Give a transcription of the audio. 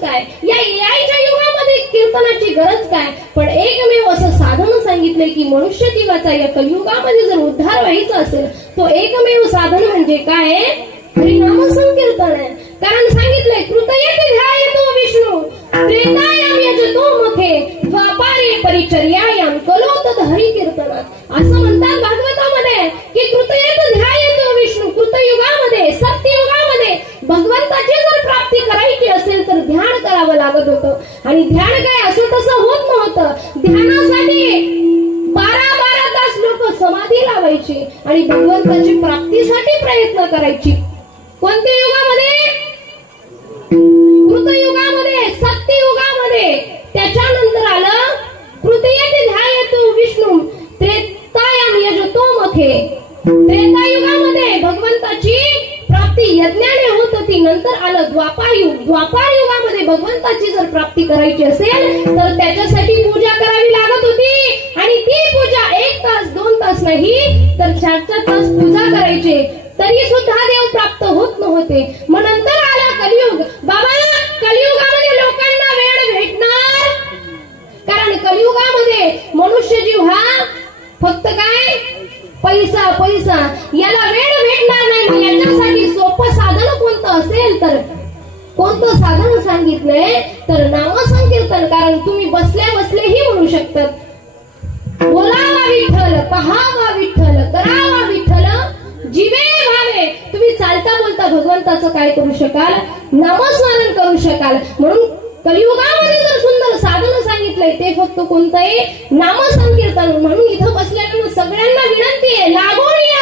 काय? या एआयच्या युगामध्ये कीर्तनाची गरज काय? पण एकमेव असं साधन सांगितले की मनुष्य जीवाचा या कलियुगामध्ये जर उद्धार व्हायचा असेल तो एकमेव साधन म्हणजे काय? हरिनाम संकीर्तन आहे. कारण सांगितलंय कृतयेत ध्यायतो विष्णू त्रेतायाम यजतो मुखे द्वापारे परिचर्यायाम कलोत हरी कीर्तनात. असं म्हणतात भागवतामध्ये की कृतयेत ध्यायतो विष्णू. कृतयुगामध्ये सत्ययुगामध्ये भगवंताची जर प्राप्ती करायची असेल तर ध्यान करावं लागत होतं आणि ध्यान काय असं तसं होत नव्हतं. ध्यानासाठी 12-12 तास लोक समाधी लावायची आणि भगवंताची प्राप्तीसाठी प्रयत्न करायची. कोणत्या युगामध्ये? कृतयुगामध्ये, सत्ययुगामध्ये. त्याच्यानंतर आलं कृतयेत ध्यायतो विष्णू त्रेतायाम यजतो मुखे. त्रेतायुगामध्ये भगवंताची प्राप्ती यज्ञाने होत होती. नंतर आलं द्वापारयुग. द्वापार युगामध्ये भगवंताची जर प्राप्ती करायची असेल तर त्याच्यासाठी पूजा करावी लागत होती आणि ती पूजा 1 तास 2 तास नाही तर 4-4 तास पूजा करायचे तरी सुद्धा देव प्राप्त होत नव्हते. मग नंतर आला कलियुग. बाबा कलियुगामध्ये लोकांना वेळ भेटणार कारण कलियुगामध्ये मनुष्य जीव हा फक्त काय पैसा पैसा याला वेळ भेटणार नाही. याच्यासाठी सोपं साधन कोणतं असेल तर कोणतं साधन सांगितलंय तर नामसंकीर्तन. कारण तुम्ही बसल्या बसलेही म्हणू शकतात बोलावा विठ्ठल पहावा विठ्ठल करावा विठ्ठल जीवे भावे. तुम्ही चालता बोलता भगवंताचं काय करू शकाल? नामस्मरण करू शकाल. म्हणून कलियुगामध्ये जर सुंदर साधन सांगितलंय ते फक्त कोणतं आहे? नामसंकीर्तन. म्हणून इथं बसलेल्या सगळ्यांना विनंती आहे लागून या